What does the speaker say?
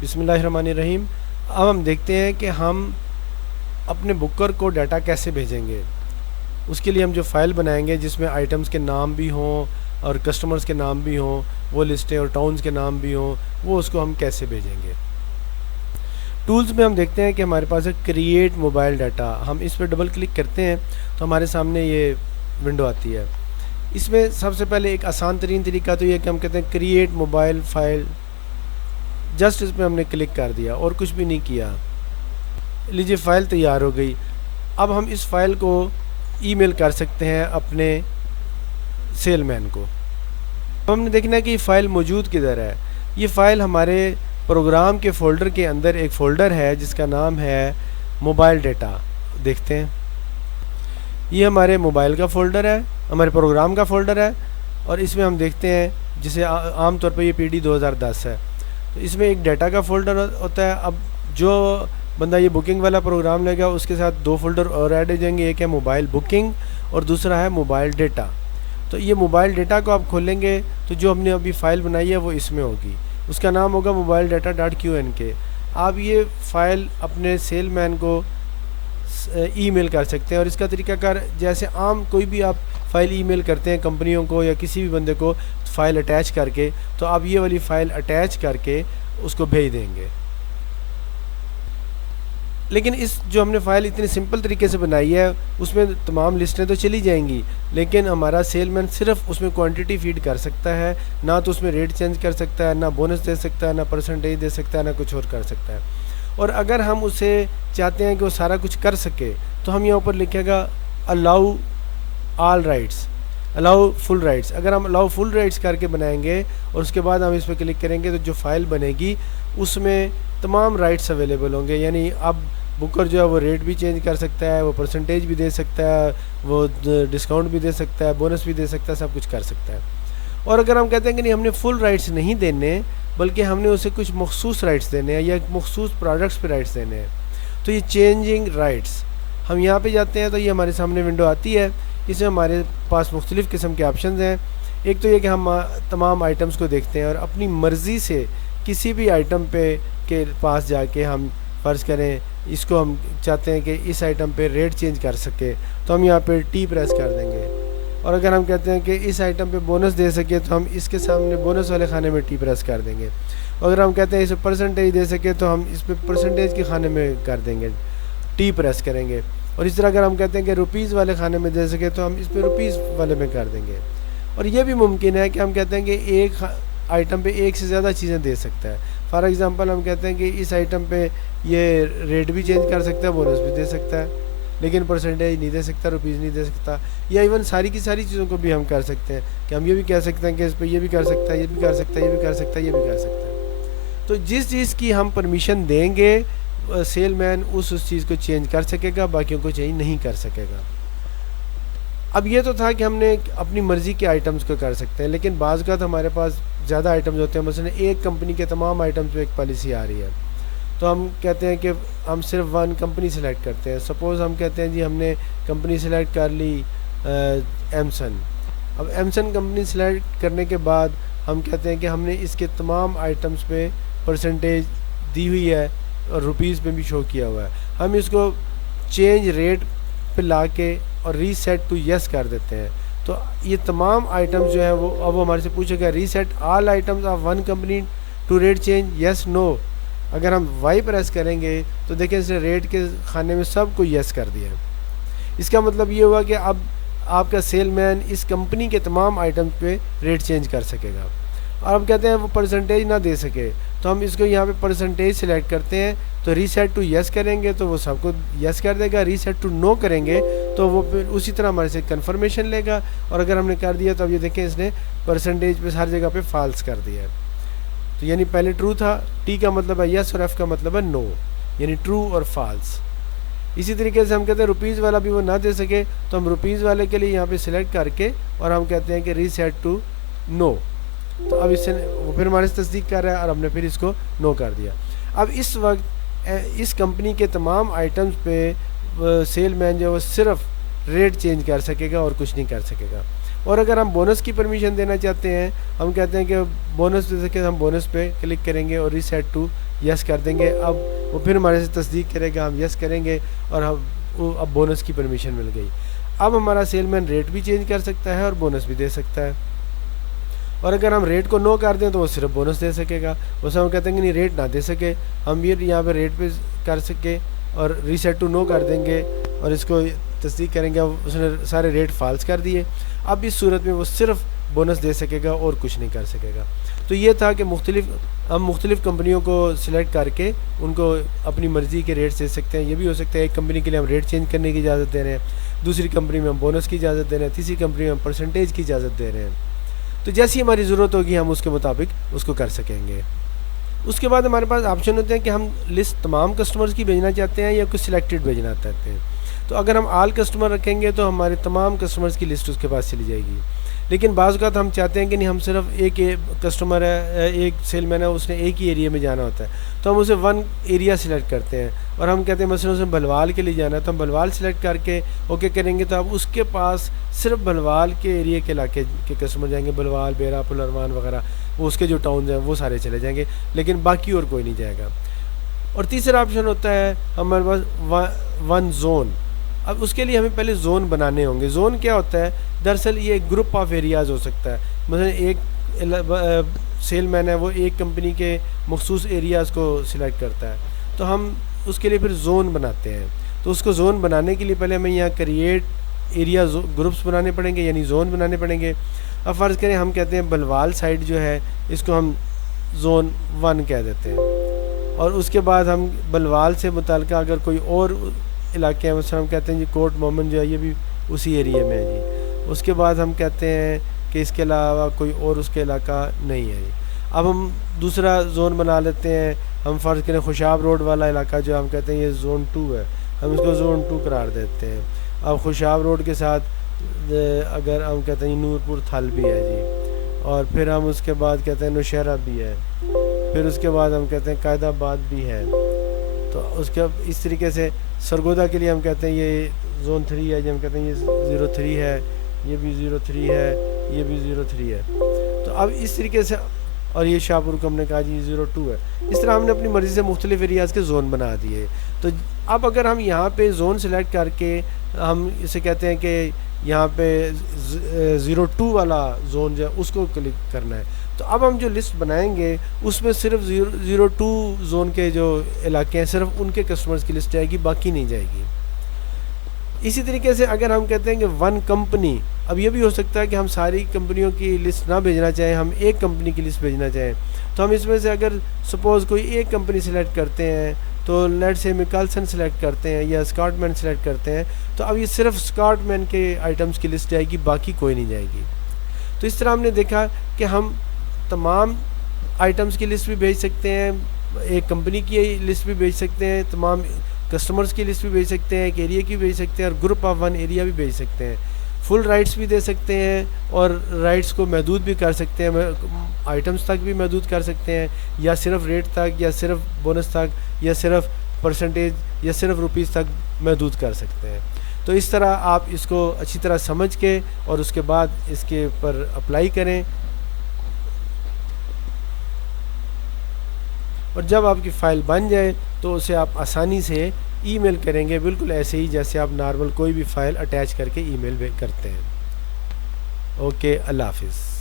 بسم اللہ الرحمن الرحیم۔ اب ہم دیکھتے ہیں کہ ہم اپنے بکر کو ڈیٹا کیسے بھیجیں گے۔ اس کے لیے ہم جو فائل بنائیں گے جس میں آئٹمز کے نام بھی ہوں اور کسٹمرز کے نام بھی ہوں، وہ لسٹیں اور ٹاؤنز کے نام بھی ہوں، وہ اس کو ہم کیسے بھیجیں گے۔ ٹولز میں ہم دیکھتے ہیں کہ ہمارے پاس ہے کریٹ موبائل ڈیٹا۔ ہم اس پہ ڈبل کلک کرتے ہیں تو ہمارے سامنے یہ ونڈو آتی ہے۔ اس میں سب سے پہلے ایک آسان ترین طریقہ تو یہ ہے کہ ہم کہتے ہیں کریٹ موبائل فائل، جسٹ اس پہ ہم نے کلک کر دیا اور کچھ بھی نہیں کیا۔ لیجیے فائل تیار ہو گئی۔ اب ہم اس فائل کو ای میل کر سکتے ہیں اپنے سیل مین کو۔ اب ہم نے دیکھنا ہے کہ یہ فائل موجود کدھر ہے۔ یہ فائل ہمارے پروگرام کے فولڈر کے اندر ایک فولڈر ہے جس کا نام ہے موبائل ڈیٹا۔ دیکھتے ہیں، یہ ہمارے موبائل کا فولڈر ہے، ہمارے پروگرام کا فولڈر ہے، اور اس میں ہم دیکھتے ہیں جسے عام طور پہ یہ PD 2010 ہے۔ تو اس میں ایک ڈیٹا کا فولڈر ہوتا ہے۔ اب جو بندہ یہ بکنگ والا پروگرام لے گا اس کے ساتھ دو فولڈر اور ایڈ ہو جائیں گے، ایک ہے موبائل بکنگ اور دوسرا ہے موبائل ڈیٹا۔ تو یہ موبائل ڈیٹا کو آپ کھولیں گے تو جو ہم نے ابھی فائل بنائی ہے وہ اس میں ہوگی، اس کا نام ہوگا موبائل ڈیٹا .qnk۔ آپ یہ فائل اپنے سیل مین کو ای میل کر سکتے ہیں، اور اس کا طریقہ کار جیسے عام کوئی بھی آپ فائل ای میل کرتے ہیں کمپنیوں کو یا کسی بھی بندے کو فائل اٹیچ کر کے، تو آپ یہ والی فائل اٹیچ کر کے اس کو بھیج دیں گے۔ لیکن اس جو ہم نے فائل اتنے سمپل طریقے سے بنائی ہے اس میں تمام لسٹیں تو چلی جائیں گی، لیکن ہمارا سیل مین صرف اس میں کوانٹٹی فیڈ کر سکتا ہے، نہ تو اس میں ریٹ چینج کر سکتا ہے، نہ بونس دے سکتا ہے، نہ پرسنٹیج دے سکتا ہے، نہ کچھ اور کر سکتا ہے۔ اور اگر ہم اسے چاہتے ہیں کہ وہ سارا کچھ کر سکے تو ہم یہاں اوپر لکھے گا الاؤ آل رائٹس، الاؤ فل رائٹس۔ اگر ہم الاؤ فل رائٹس کر کے بنائیں گے اور اس کے بعد ہم اس پہ کلک کریں گے تو جو فائل بنے گی اس میں تمام رائٹس اویلیبل ہوں گے، یعنی اب بکر جو ہے وہ ریٹ بھی چینج کر سکتا ہے، وہ پرسنٹیج بھی دے سکتا ہے، وہ ڈسکاؤنٹ بھی دے سکتا ہے، بونس بھی دے سکتا ہے، سب کچھ کر سکتا ہے۔ اور اگر ہم کہتے ہیں کہ نہیں، ہم نے فل رائٹس نہیں دینے بلکہ ہم نے اسے کچھ مخصوص رائٹس دینے ہیں یا مخصوص پروڈکٹس پہ رائٹس دینے ہیں، تو یہ چینجنگ رائٹس، ہم یہاں پہ جاتے ہیں تو یہ ہمارے سامنے ونڈو آتی ہے۔ اس میں ہمارے پاس مختلف قسم کے آپشنز ہیں۔ ایک تو یہ کہ ہم تمام آئٹمز کو دیکھتے ہیں اور اپنی مرضی سے کسی بھی آئٹم پہ کے پاس جا کے ہم فرض کریں اس کو ہم چاہتے ہیں کہ اس آئٹم پہ ریٹ چینج کر سکے تو ہم یہاں پہ ٹی پریس کر دیں گے، اور اگر ہم کہتے ہیں کہ اس آئٹم پہ بونس دے سکے تو ہم اس کے سامنے بونس والے خانے میں ٹی پریس کر دیں گے، اگر ہم کہتے ہیں اسے پرسنٹیج دے سکے تو ہم اس پہ پرسنٹیج کے خانے میں کر دیں گے، ٹی پریس کریں گے، اور اس طرح اگر ہم کہتے ہیں کہ روپیز والے خانے میں دے سکے تو ہم اس پہ روپیز والے میں کر دیں گے۔ اور یہ بھی ممکن ہے کہ ہم کہتے ہیں کہ ایک آئٹم پہ ایک سے زیادہ چیزیں دے سکتا ہے۔ فار ایگزامپل ہم کہتے ہیں کہ اس آئٹم پہ یہ ریٹ بھی چینج کر سکتا ہے، بونس بھی دے سکتا ہے، لیکن پرسنٹیج نہیں دے سکتا، روپیز نہیں دے سکتا، یا ایون ساری کی ساری چیزوں کو بھی ہم کر سکتے ہیں کہ ہم یہ بھی کہہ سکتے ہیں کہ اس پہ یہ بھی کر سکتا ہے، یہ بھی کر سکتا ہے، یہ بھی کر سکتا ہے، یہ بھی کر سکتا ہے۔ تو جس چیز کی ہم پرمیشن دیں گے سیل مین اس چیز کو چینج کر سکے گا، باقیوں کو چینج نہیں کر سکے گا۔ اب یہ تو تھا کہ ہم نے اپنی مرضی کے آئٹمز کو کر سکتے ہیں، لیکن بعض اوقات ہمارے پاس زیادہ آئٹمز ہوتے ہیں، مثلا ایک کمپنی کے تمام آئٹمز پہ ایک پالیسی آ رہی ہے، تو ہم کہتے ہیں کہ ہم صرف ون کمپنی سلیکٹ کرتے ہیں۔ سپوز ہم کہتے ہیں جی ہم نے کمپنی سلیکٹ کر لی ایمسن۔ اب ایمسن کمپنی سلیکٹ کرنے کے بعد ہم کہتے ہیں کہ ہم نے اس کے تمام آئٹمز پہ پرسنٹیج دی ہوئی ہے اور روپیز پہ بھی شو کیا ہوا ہے، ہم اس کو چینج ریٹ پہ لا کے اور ری سیٹ ٹو یس کر دیتے ہیں، تو یہ تمام آئٹمز جو ہیں وہ اب ہمارے سے پوچھے گا reset all items of one company to rate change yes no. اگر ہم وائی پریس کریں گے تو دیکھیں اس نے ریٹ کے خانے میں سب کو یس کر دیا ہے۔ اس کا مطلب یہ ہوا کہ اب آپ کا سیل مین اس کمپنی کے تمام آئٹمز پہ ریٹ چینج کر سکے گا۔ اور ہم کہتے ہیں وہ پرسنٹیج نہ دے سکے تو ہم اس کو یہاں پہ پرسنٹیج سلیکٹ کرتے ہیں، تو ری سیٹ ٹو یس کریں گے تو وہ سب کو یس کر دے گا، ری سیٹ ٹو نو کریں گے تو وہ پھر اسی طرح ہمارے سے کنفرمیشن لے گا، اور اگر ہم نے کر دیا تو اب یہ دیکھیں اس نے پرسنٹیج پہ ہر جگہ پہ فالس کر دیا ہے۔ تو یعنی پہلے ٹرو تھا، ٹی کا مطلب ہے یس اور ایف کا مطلب ہے نو، یعنی ٹرو اور فالس۔ اسی طریقے سے ہم کہتے ہیں روپیز والا بھی وہ نہ دے سکے تو ہم روپیز والے کے لیے یہاں پہ سلیکٹ کر کے اور ہم کہتے ہیں کہ ری سیٹ ٹو نو، تو اب اس سے وہ پھر ہمارے سے تصدیق کر رہا ہے اور ہم نے پھر اس کو نو کر دیا۔ اب اس وقت اس کمپنی کے تمام آئٹمز پہ سیل مین جو ہے وہ صرف ریٹ چینج کر سکے گا اور کچھ نہیں کر سکے گا۔ اور اگر ہم بونس کی پرمیشن دینا چاہتے ہیں، ہم کہتے ہیں کہ بونس دے سکے، ہم بونس پہ کلک کریں گے اور ری سیٹ ٹو یس کر دیں گے. اب وہ پھر ہمارے سے تصدیق کرے گا, ہم یس کریں گے اور اب بونس کی پرمیشن مل گئی. اب ہمارا سیل مین ریٹ بھی چینج کر سکتا ہے اور بونس بھی دے سکتا ہے. اور اگر ہم ریٹ کو نو کر دیں تو وہ صرف بونس دے سکے گا. اسے ہم کہتے ہیں کہ نہیں ریٹ نہ دے سکے, ہم یہ یہاں پہ ریٹ پہ کر سکے اور ریسیٹ ٹو نو کر دیں گے اور اس کو تصدیق کریں گے. اس نے سارے ریٹ فالس کر دیے. اب اس صورت میں وہ صرف بونس دے سکے گا اور کچھ نہیں کر سکے گا. تو یہ تھا کہ ہم مختلف کمپنیوں کو سلیکٹ کر کے ان کو اپنی مرضی کے ریٹس دے سکتے ہیں. یہ بھی ہو سکتا ہے ایک کمپنی کے لیے ہم ریٹ چینج کرنے کی اجازت دے رہے ہیں, دوسری کمپنی میں ہم بونس کی اجازت دے رہے ہیں, تیسری کمپنی میں ہم پرسنٹیج کی اجازت دے رہے ہیں. تو جیسی ہماری ضرورت ہوگی ہم اس کے مطابق اس کو کر سکیں گے. اس کے بعد ہمارے پاس آپشن ہوتے ہیں کہ ہم لسٹ تمام کسٹمرز کی بھیجنا چاہتے ہیں یا کچھ سلیکٹڈ بھیجنا چاہتے ہیں. تو اگر ہم آل کسٹمر رکھیں گے تو ہمارے تمام کسٹمرز کی لسٹ اس کے پاس چلی جائے گی. لیکن بعض اوقات ہم چاہتے ہیں کہ نہیں, ہم صرف ایک کسٹمر ہے, ایک سیل مین ہے, اس نے ایک ہی ایریا میں جانا ہوتا ہے, تو ہم اسے ون ایریا سلیکٹ کرتے ہیں. اور ہم کہتے ہیں مثلا اسے بھلوال کے لیے جانا ہے تو ہم بھلوال سلیکٹ کر کے اوکے کریں گے. تو اب اس کے پاس صرف بھلوال کے ایریا کے علاقے کے کسٹمر جائیں گے, بھلوال, بیرا, پلروان وغیرہ, وہ اس کے جو ٹاؤنز ہیں وہ سارے چلے جائیں گے, لیکن باقی اور کوئی نہیں جائے گا. اور تیسرا آپشن ہوتا ہے ہمارے پاس ون زون. اب اس کے لیے ہمیں پہلے زون بنانے ہوں گے. زون کیا ہوتا ہے؟ دراصل یہ ایک گروپ آف ایریاز ہو سکتا ہے. مثلا ایک سیل مین ہے, وہ ایک کمپنی کے مخصوص ایریاز کو سلیکٹ کرتا ہے, تو ہم اس کے لیے پھر زون بناتے ہیں. تو اس کو زون بنانے کے لیے پہلے ہمیں یہاں کریٹ ایریا گروپس بنانے پڑیں گے, یعنی زون بنانے پڑیں گے. اب فرض کریں ہم کہتے ہیں بلوال سائڈ جو ہے اس کو ہم زون 1 کہہ دیتے ہیں, اور اس کے بعد ہم بلوال سے متعلقہ اگر کوئی اور علاقے ہیں, مثلا ہم کہتے ہیں جی کوٹ مومن جو ہے یہ بھی اسی ایریے میں ہے جی. اس کے بعد ہم کہتے ہیں کہ اس کے علاوہ کوئی اور اس کے علاقہ نہیں ہے جی. اب ہم دوسرا زون بنا لیتے ہیں. ہم فرض کریں خوشاب روڈ والا علاقہ جو ہم کہتے ہیں یہ زون 2 ہے, ہم اس کو زون 2 قرار دیتے ہیں. اب خوشاب روڈ کے ساتھ اگر ہم کہتے ہیں نورپور تھل بھی ہے جی, اور پھر ہم اس کے بعد کہتے ہیں نوشہرہ بھی ہے, پھر اس کے بعد ہم کہتے ہیں قائد آباد بھی ہے. تو اس کے اس طریقے سے سرگودا کے لیے ہم کہتے ہیں یہ زون 3 ہے جی, ہم کہتے ہیں یہ 03 ہے, یہ بھی 03 ہے, یہ بھی 03 ہے. تو اب اس طریقے سے, اور یہ شاہپور کو ہم نے کہا جی 02 ہے. اس طرح ہم نے اپنی مرضی سے مختلف ایریاز کے زون بنا دیے. تو اب اگر ہم یہاں پہ زون سلیکٹ کر کے ہم اسے کہتے ہیں کہ یہاں پہ 02 والا زون جو ہے اس کو کلک کرنا ہے, تو اب ہم جو لسٹ بنائیں گے اس میں صرف 02 زون کے جو علاقے ہیں صرف ان کے کسٹمرز کی لسٹ جائے گی, باقی نہیں جائے گی. اسی طریقے سے اگر ہم کہتے ہیں کہ ون کمپنی, اب یہ بھی ہو سکتا ہے کہ ہم ساری کمپنیوں کی لسٹ نہ بھیجنا چاہیں, ہم ایک کمپنی کی لسٹ بھیجنا چاہیں. تو ہم اس میں سے اگر سپوز کوئی ایک کمپنی سلیکٹ کرتے ہیں, تو لیٹ سے مکلسن سلیکٹ کرتے ہیں یا اسکاٹ مین سلیکٹ کرتے ہیں, تو اب یہ صرف اسکاٹ مین کے آئٹمس کی لسٹ جائے گی, باقی کوئی نہیں جائے گی. تو اس طرح ہم نے دیکھا کہ ہم تمام آئٹمس کی لسٹ بھی بھیج سکتے ہیں, ایک کمپنی کی لسٹ بھی بھیج سکتے ہیں, تمام کسٹمرز کی لسٹ بھی بھیج سکتے ہیں, ایک ایریا کی بھیج سکتے ہیں, اور گروپ آف ون ایریا بھی بھیج سکتے ہیں. فل رائٹس بھی دے سکتے ہیں اور رائٹس کو محدود بھی کر سکتے ہیں, آئٹمس تک بھی محدود کر سکتے ہیں, یا صرف ریٹ تک, یا صرف بونس تک, یا صرف پرسنٹیج, یا صرف روپیز تک محدود کر سکتے ہیں. تو اس طرح آپ اس کو اچھی طرح سمجھ کے اور اس کے بعد اس کے اوپر اپلائی کریں, اور جب آپ کی فائل بن جائے تو اسے آپ آسانی سے ای میل کریں گے, بالکل ایسے ہی جیسے آپ نارمل کوئی بھی فائل اٹیچ کر کے ای میل کرتے ہیں. اوکے, اللہ حافظ.